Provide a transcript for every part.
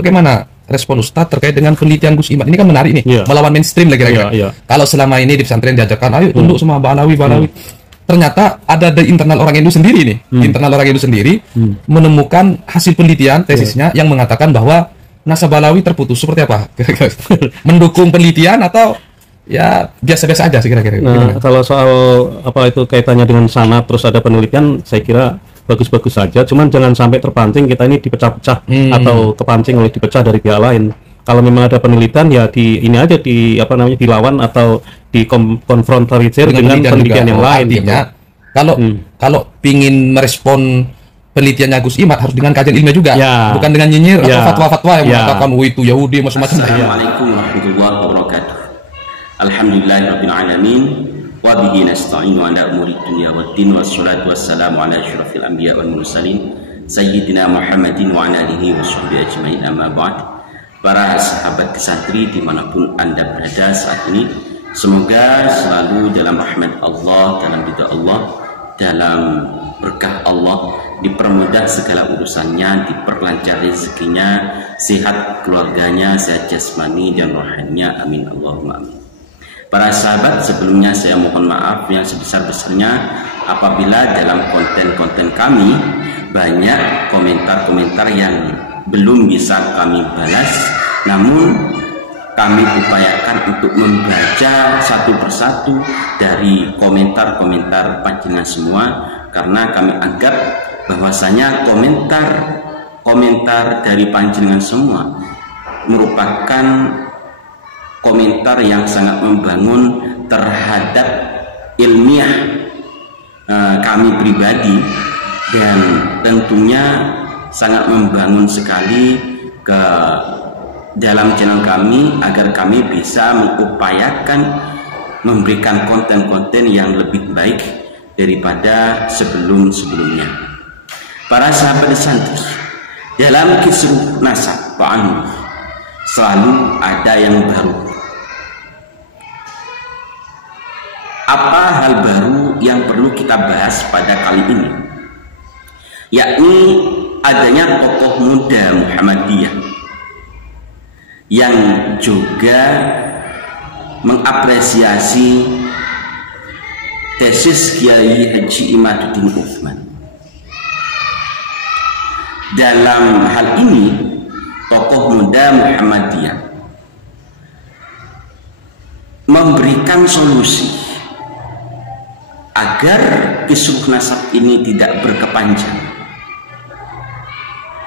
bagaimana respon Ustadz terkait dengan penelitian Gus Iman? Ini kan menarik nih, melawan mainstream lah kira-kira. Kalau selama ini di pesantren diajarkan, ayo tunduk sama Balawi. Ternyata ada di internal orang Hindu sendiri nih, internal orang Hindu sendiri menemukan hasil penelitian tesisnya yang mengatakan bahwa nasab Balawi terputus. Seperti apa? Mendukung penelitian atau ya biasa-biasa aja sih kira-kira? Nah, kalau soal apa itu kaitannya dengan sanad terus ada penelitian, saya kira bagus-bagus saja, cuman jangan sampai terpancing kita ini dipecah-pecah atau kepancing oleh dipecah dari pihak lain. Kalau memang ada penelitian ya ini aja dilawan atau dikonfrontarisir dengan penelitian yang lain. Artinya gitu. Kalau pingin merespon penelitiannya Gus Iman harus dengan kajian ilmiah juga, bukan dengan nyinyir atau fatwa-fatwa yang mengatakan itu Yahudi macam-macam. Assalamualaikum warahmatullahi wabarakatuh. Alhamdulillahirabbil alamin. Wa bihi nasta'inu ala umuri dunya waddin wassalatu wassalamu ala asyrafil anbiya wal mursalin sayyidina Muhammadin wa ala alihi washabbihi ajmain, amma ba'd. Para sahabat kesatri dimanapun Anda berada saat ini, semoga selalu dalam rahmat Allah, dalam ridha Allah, dalam berkah Allah, dipermudah segala urusannya, diperlancar rezekinya, sehat keluarganya, sehat jasmani dan rohaninya, amin Allahumma amin. Para sahabat, sebelumnya saya mohon maaf yang sebesar-besarnya apabila dalam konten-konten kami banyak komentar-komentar yang belum bisa kami balas, namun kami upayakan untuk membaca satu persatu dari komentar-komentar panjenengan semua, karena kami anggap bahwasanya komentar dari panjenengan semua merupakan komentar yang sangat membangun terhadap ilmiah kami pribadi, dan tentunya sangat membangun sekali ke dalam channel kami agar kami bisa mengupayakan memberikan konten-konten yang lebih baik daripada sebelum-sebelumnya. Para sahabat santri, dalam kisruh nasab Ba'an selalu ada yang baru. Apa hal baru yang perlu kita bahas pada kali ini? Yakni adanya tokoh muda Muhammadiyah yang juga mengapresiasi tesis Kiai Haji Imaduddin Utsman. Dalam hal ini, tokoh muda Muhammadiyah memberikan solusi agar kisruh nasab ini tidak berkepanjangan,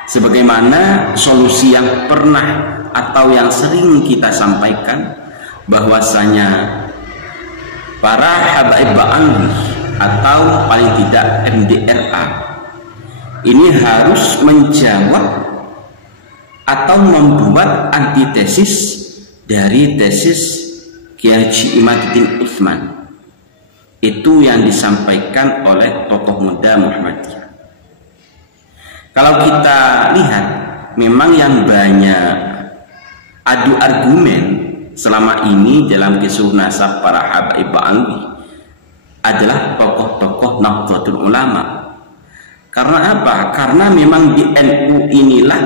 sebagaimana solusi yang pernah atau yang sering kita sampaikan, bahwasanya para habaib Ba'an atau paling tidak MDRA ini harus menjawab atau membuat antitesis dari tesis Kiai Haji Imaduddin Utsman. Itu yang disampaikan oleh tokoh muda Muhammadiyah. Kalau kita lihat, memang yang banyak adu argumen selama ini dalam kisruh nasab para habaib Ba'alwi adalah tokoh-tokoh Nahdlatul Ulama. Karena apa? Karena memang di NU inilah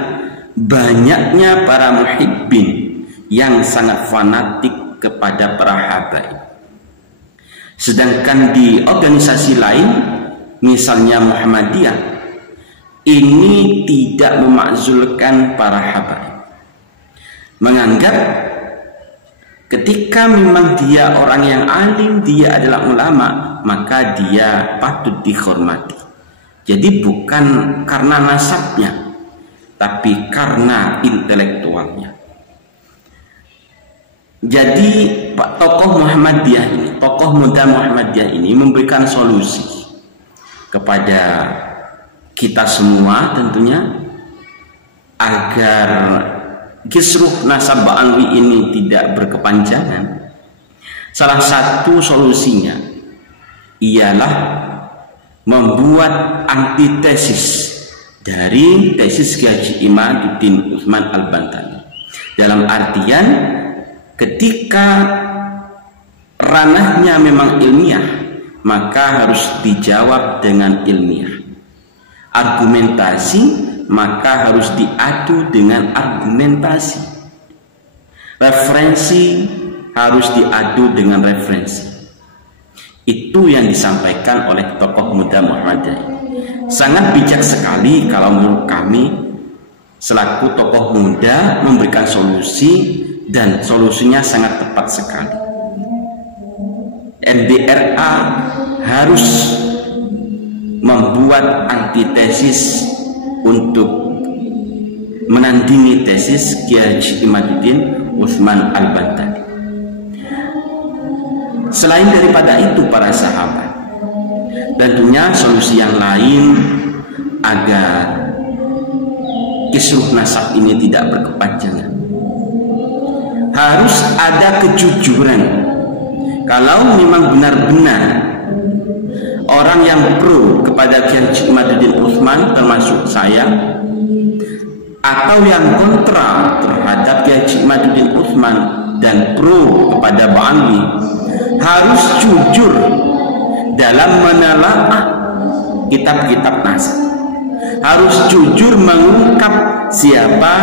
banyaknya para muhibbin yang sangat fanatik kepada para habaib. Sedangkan di organisasi lain, misalnya Muhammadiyah, ini tidak memakzulkan para habaib, menganggap ketika memang dia orang yang alim, dia adalah ulama, maka dia patut dihormati. Jadi bukan karena nasabnya, tapi karena intelektualnya. Jadi tokoh Muhammadiyah ini, tokoh muda Muhammadiyah ini memberikan solusi kepada kita semua tentunya agar kisruh nasab Ba'alwi ini tidak berkepanjangan. Salah satu solusinya ialah membuat antitesis dari tesis Kiai Haji Imaduddin Utsman Al-Bantani, dalam artian ketika ranahnya memang ilmiah, maka harus dijawab dengan ilmiah. Argumentasi maka harus diadu dengan argumentasi. Referensi harus diadu dengan referensi. Itu yang disampaikan oleh tokoh muda Muhammadiyah. Sangat bijak sekali kalau menurut kami selaku tokoh muda memberikan solusi, dan solusinya sangat tepat sekali. MDRA harus membuat antitesis untuk menandingi tesis Kiai Haji Imaduddin Utsman Al-Bantani. Selain daripada itu para sahabat, tentunya solusi yang lain agar kisruh nasab ini tidak berkepanjangan, harus ada kejujuran. Kalau memang benar-benar orang yang pro kepada Kiai Haji Imaduddin Utsman termasuk saya, atau yang kontra terhadap Kiai Haji Imaduddin Utsman dan pro kepada Ba'alwi, harus jujur dalam menelaah kitab-kitab nasab, harus jujur mengungkap siapa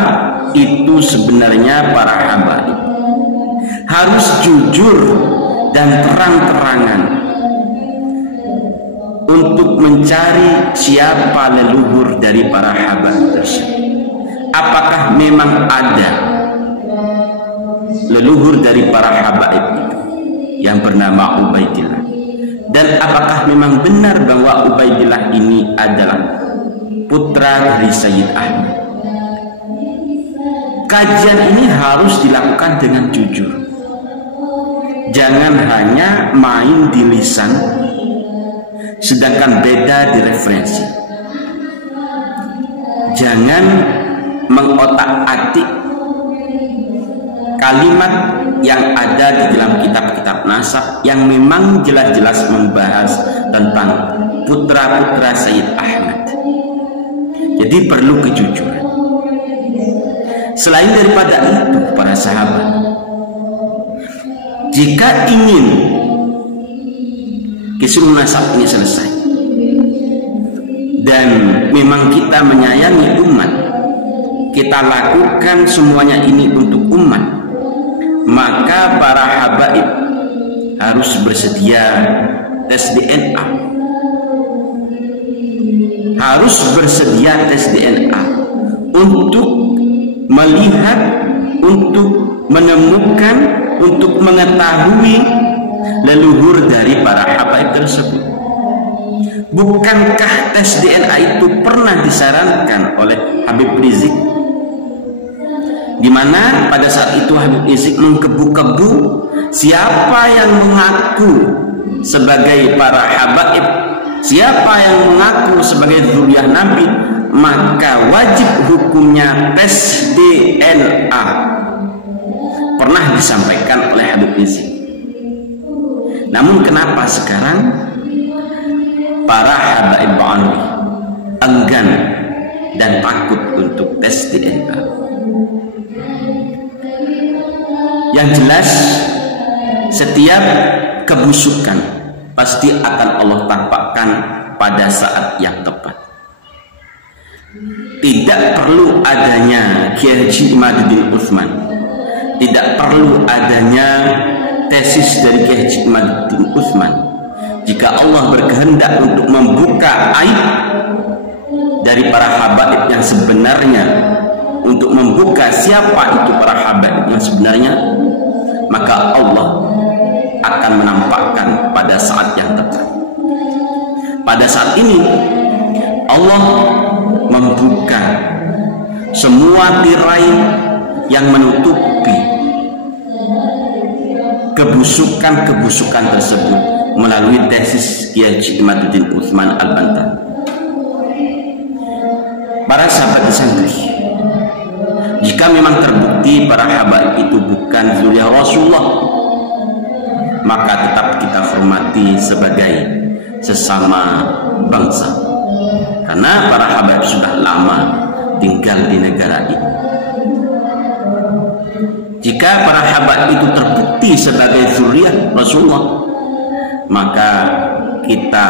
itu sebenarnya para habaib, harus jujur dan terang-terangan untuk mencari siapa leluhur dari para habaib tersebut. Apakah memang ada leluhur dari para habaib itu yang bernama Ubaidillah, dan apakah memang benar bahwa Ubaidillah ini adalah putra dari Sayyid Ahmad. Kajian ini harus dilakukan dengan jujur, jangan hanya main di lisan sedangkan beda di referensi. Jangan mengotak-atik kalimat yang ada di dalam kitab-kitab nasab yang memang jelas-jelas membahas tentang putra-putra Sayyid Ahmad. Jadi perlu kejujuran. Selain daripada itu para sahabat, jika ingin kisruh nasab ini selesai dan memang kita menyayangi umat, kita lakukan semuanya ini untuk umat, maka para habaib harus bersedia tes DNA, harus bersedia tes DNA untuk melihat, untuk menemukan, untuk mengetahui leluhur dari para habaib tersebut. Bukankah tes DNA itu pernah disarankan oleh Habib Rizik, di mana pada saat itu Habib Rizik mengkebu-kebu siapa yang mengaku sebagai para habaib, siapa yang mengaku sebagai dzurriyyah Nabi, maka wajib hukumnya tes DNA. Pernah disampaikan oleh Habib Rizik. Namun kenapa sekarang para habaib Ba'alwi enggan dan takut untuk tes DNA? Yang jelas, setiap kebusukan pasti akan Allah tampakkan pada saat yang tepat. Tidak perlu adanya Kiai Haji Imaduddin Utsman, tidak perlu adanya tesis dari Kiai Haji Imaduddin Utsman. Jika Allah berkehendak untuk membuka aib dari para habaib yang sebenarnya, untuk membuka siapa itu para habaib yang sebenarnya, maka Allah akan menampakkan pada saat yang tepat. Pada saat ini Allah membuka semua tirai yang menutupi kebusukan-kebusukan tersebut melalui tesis Kiai Haji Imaduddin Utsman Al-Bantani. Para sahabat santri, jika memang terbukti para habaib itu bukan dzurriyyah Rasulullah, maka tetap kita hormati sebagai sesama bangsa, karena para habaib sudah lama tinggal di negara ini. Jika para habaib itu terbukti sebagai dzurriyyah Rasulullah, maka kita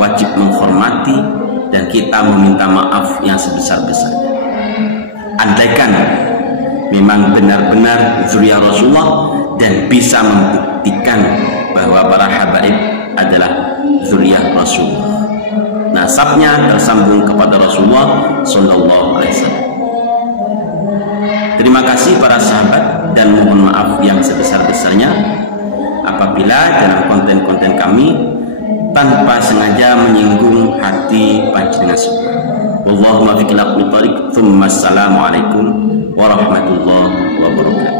wajib menghormati dan kita meminta maaf yang sebesar-besarnya. Andaikan memang benar-benar zuriyah Rasulullah dan bisa membuktikan bahwa para habaib adalah zuriyah Rasulullah, nasabnya tersambung kepada Rasulullah Sallallahu Alaihi Wasallam. Terima kasih para sahabat dan mohon maaf yang sebesar-besarnya apabila dalam konten-konten kami tanpa sengaja menyinggung hati panjenengan semua. Wallahumma fiqil aqli tariq. Assalamualaikum warahmatullahi wabarakatuh.